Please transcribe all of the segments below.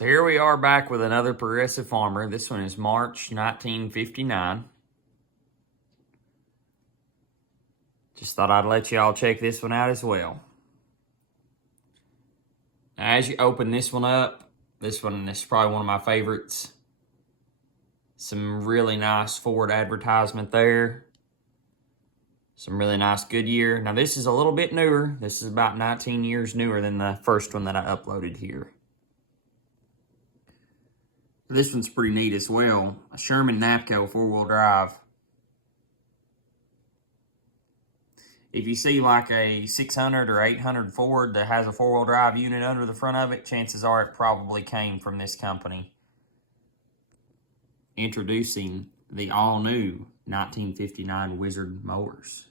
So here we are back with another Progressive Farmer. This one is March 1959. Just thought I'd let y'all check this one out as well. Now, as you open this one up, this one is probably one of my favorites. Some really nice Ford advertisement there. Some really nice Goodyear. Now this is a little bit newer. This is about 19 years newer than the first one that I uploaded here. This one's pretty neat as well. A Sherman Napco 4-wheel drive. If you see like a 600 or 800 Ford that has a 4-wheel drive unit under the front of it, chances are it probably came from this company. Introducing the all-new 1959 Wizard mowers.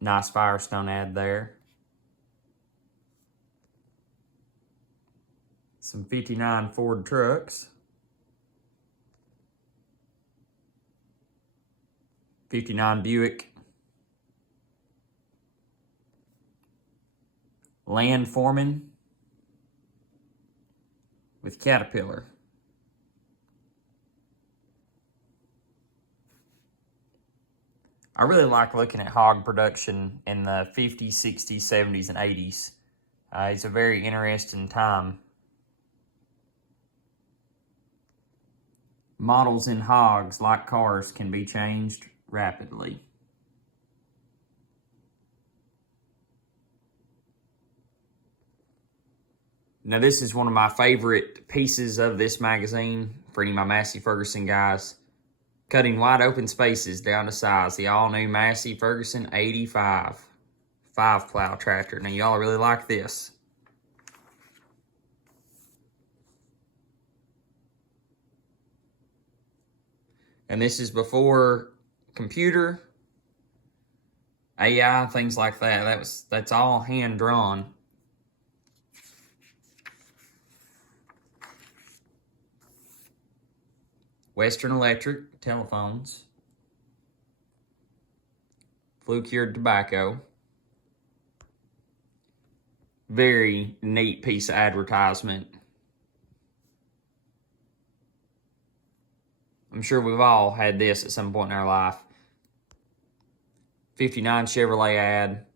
Nice Firestone ad there. Some 59 Ford trucks. 59 Buick. Land Foreman with Caterpillar. I really like looking at hog production in the 50s, 60s, 70s, and 80s. It's a very interesting time. Models in hogs, like cars, can be changed rapidly. Now this is one of my favorite pieces of this magazine for any of my Massey Ferguson guys. Cutting wide open spaces down to size. The all-new Massey Ferguson 85 5-plow tractor. Now y'all really like this. And this is before computer, AI, things like that. That's all hand drawn. Western Electric telephones. Flue cured tobacco. Very neat piece of advertisement. I'm sure we've all had this at some point in our life. 59 Chevrolet ad.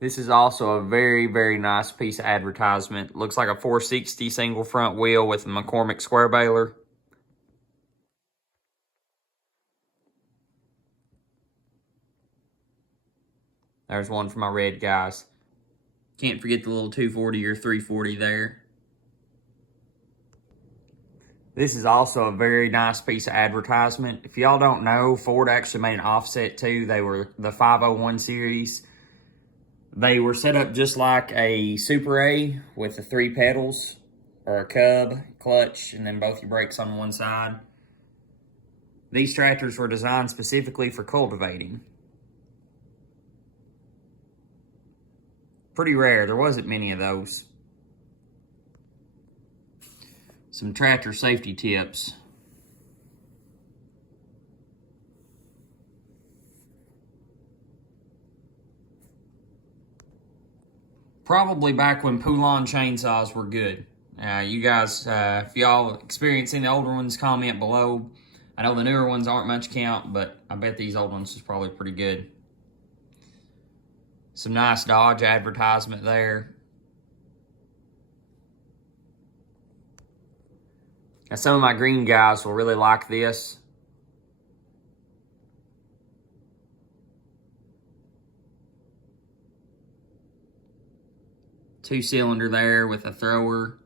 This is also a very, very nice piece of advertisement. Looks like a 460 single front wheel with a McCormick square baler. There's one for my red guys. Can't forget the little 240 or 340 there. This is also a very nice piece of advertisement. If y'all don't know, Ford actually made an offset too. They were the 501 series. They were set up just like a Super A with the 3 pedals, or a cub, clutch, and then both your brakes on one side. These tractors were designed specifically for cultivating. Pretty rare. There wasn't many of those. Some tractor safety tips. Probably back when Poulan chainsaws were good. You guys, if y'all experiencing the older ones, comment below. I know the newer ones aren't much count, but I bet these old ones is probably pretty good. Some nice Dodge advertisement there. Now, some of my green guys will really like this. Two-cylinder there with a thrower.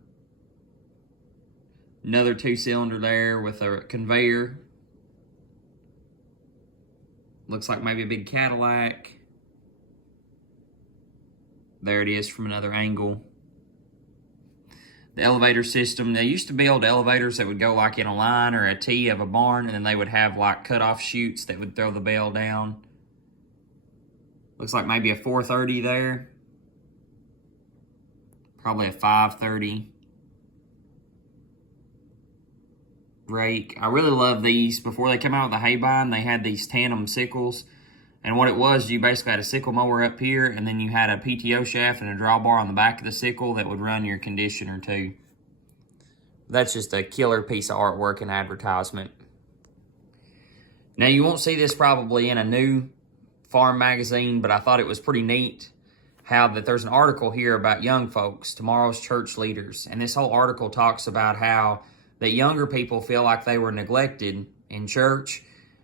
Another two-cylinder there with a conveyor. Looks like maybe a big Cadillac. There it is from another angle. The elevator system. They used to build elevators that would go like in a line or a T of a barn, and then they would have like cut-off chutes that would throw the bell down. Looks like maybe a 430 there. Probably a 530. rake. I really love these. Before they come out with the hay bind, they had these tandem sickles. And what it was, you basically had a sickle mower up here, and then you had a PTO shaft and a drawbar on the back of the sickle that would run your conditioner too. That's just a killer piece of artwork and advertisement. Now, you won't see this probably in a new farm magazine, but I thought it was pretty neat how that there's an article here about young folks, tomorrow's church leaders. And this whole article talks about how that younger people feel like they were neglected in church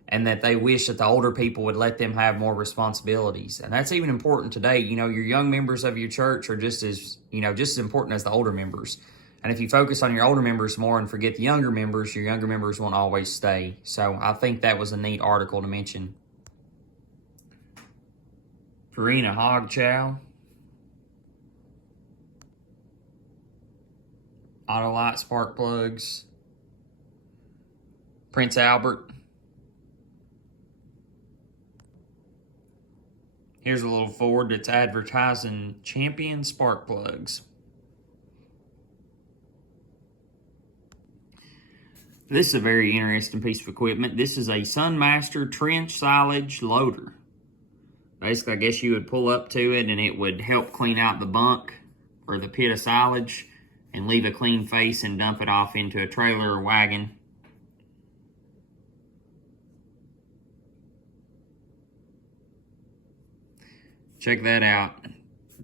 and that they wish that the older people would let them have more responsibilities. And that's even important today. You know, your young members of your church are just as important as the older members. And if you focus on your older members more and forget the younger members, your younger members won't always stay. So I think that was a neat article to mention. Purina Hog Chow. Autolite spark plugs. Prince Albert. Here's a little Ford that's advertising Champion spark plugs. This is a very interesting piece of equipment. This is a Sunmaster trench silage loader. Basically, I guess you would pull up to it and it would help clean out the bunk or the pit of silage and leave a clean face and dump it off into a trailer or wagon. Check that out.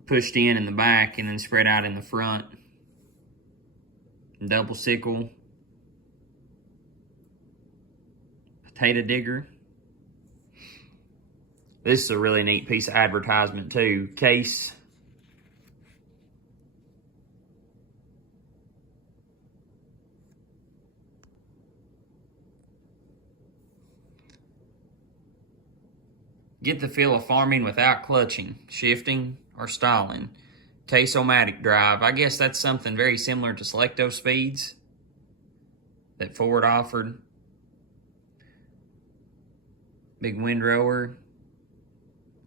Pushed in the back and then spread out in the front. Double sickle. Potato digger. This is a really neat piece of advertisement too. Case. Get the feel of farming without clutching, shifting, or stalling. Case-o-matic drive. I guess that's something very similar to Selecto Speeds that Ford offered. Big windrower,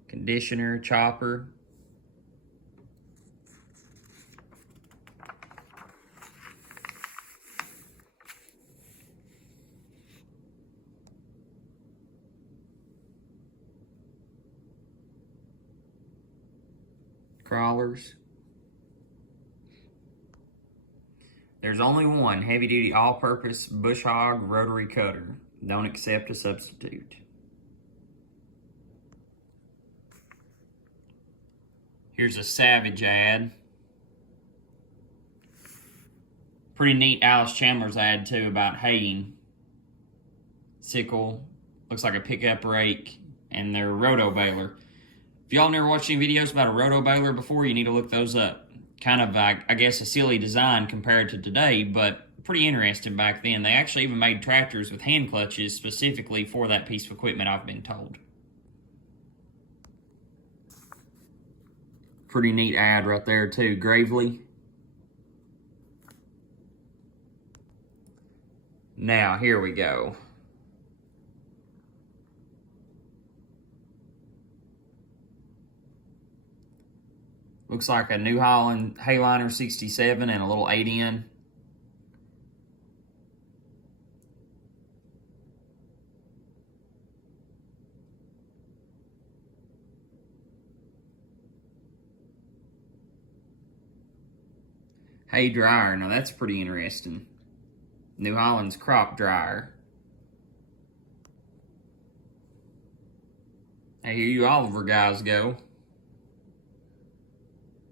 conditioner, chopper. Crawlers. There's only one heavy-duty all-purpose bush hog rotary cutter. Don't accept a substitute. Here's a Savage ad. Pretty neat Alice Chandler's ad too about haying. Sickle, looks like a pickup rake, and their roto baler. If y'all never watched any videos about a roto baler before, you need to look those up. Kind of, I guess, a silly design compared to today, but pretty interesting back then. They actually even made tractors with hand clutches specifically for that piece of equipment, I've been told. Pretty neat ad right there too. Gravely. Now, here we go. Looks like a New Holland Hayliner 67 and a little 8N. Hay dryer. Now that's pretty interesting. New Holland's crop dryer. Hey, here you Oliver guys go.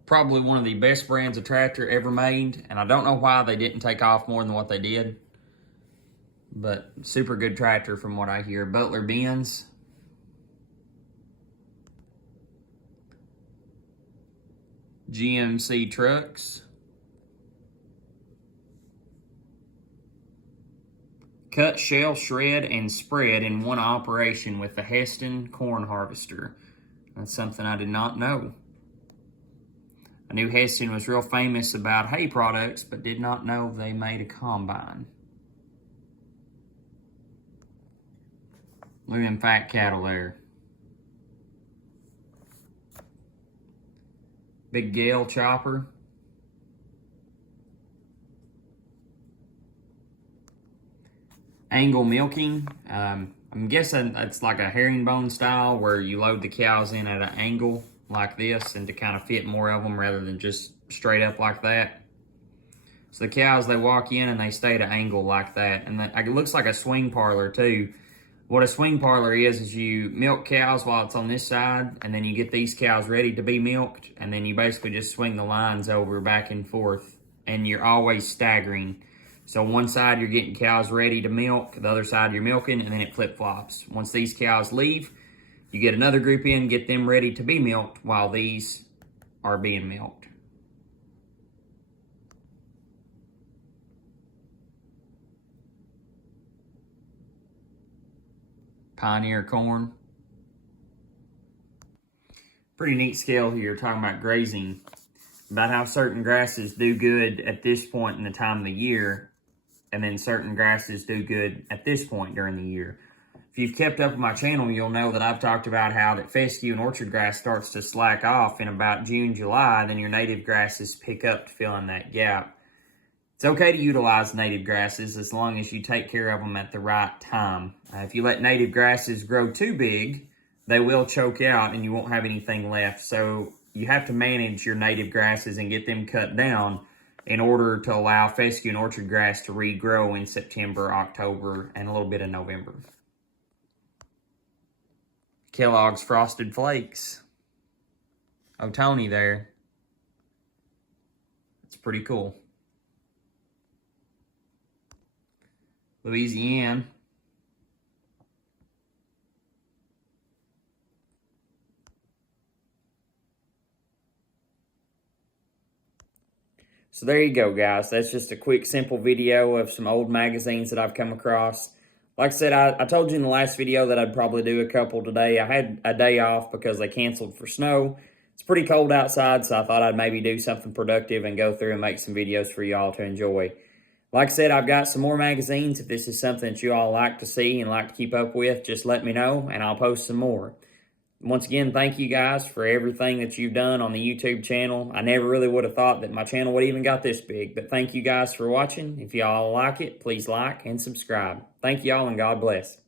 Probably one of the best brands of tractor ever made, and I don't know why they didn't take off more than what they did. But super good tractor from what I hear. Butler Benz. GMC trucks. Cut, shell, shred, and spread in one operation with the Heston corn harvester. That's something I did not know. I knew Heston was real famous about hay products, but did not know they made a combine. Look at them fat cattle there. Big Gale chopper. angle milking. I'm guessing it's like a herringbone style where you load the cows in at an angle like this and to kind of fit more of them rather than just straight up like that. So the cows, they walk in and they stay at an angle like that. And it looks like a swing parlor too. What a swing parlor is you milk cows while it's on this side, and then you get these cows ready to be milked, and then you basically just swing the lines over back and forth, and you're always staggering. So one side you're getting cows ready to milk, the other side you're milking, and then it flip-flops. Once these cows leave, you get another group in, get them ready to be milked while these are being milked. Pioneer corn. Pretty neat scale here talking about grazing, about how certain grasses do good at this point in the time of the year, and then certain grasses do good at this point during the year. If you've kept up with my channel, you'll know that I've talked about how that fescue and orchard grass starts to slack off in about June, July, then your native grasses pick up to fill in that gap. It's okay to utilize native grasses as long as you take care of them at the right time. If you let native grasses grow too big, they will choke out and you won't have anything left. So you have to manage your native grasses and get them cut down in order to allow fescue and orchard grass to regrow in September, October, and a little bit of November. Kellogg's Frosted Flakes. Oh, Tony there. It's pretty cool. Louisiana. So there you go, guys. That's just a quick, simple video of some old magazines that I've come across. Like I said, I told you in the last video that I'd probably do a couple today. I had a day off because they canceled for snow. It's pretty cold outside, so I thought I'd maybe do something productive and go through and make some videos for y'all to enjoy. Like I said, I've got some more magazines. If this is something that you all like to see and like to keep up with, just let me know and I'll post some more. Once again, thank you guys for everything that you've done on the YouTube channel. I never really would have thought that my channel would even got this big, but thank you guys for watching. If y'all like it, please like and subscribe. Thank y'all and God bless.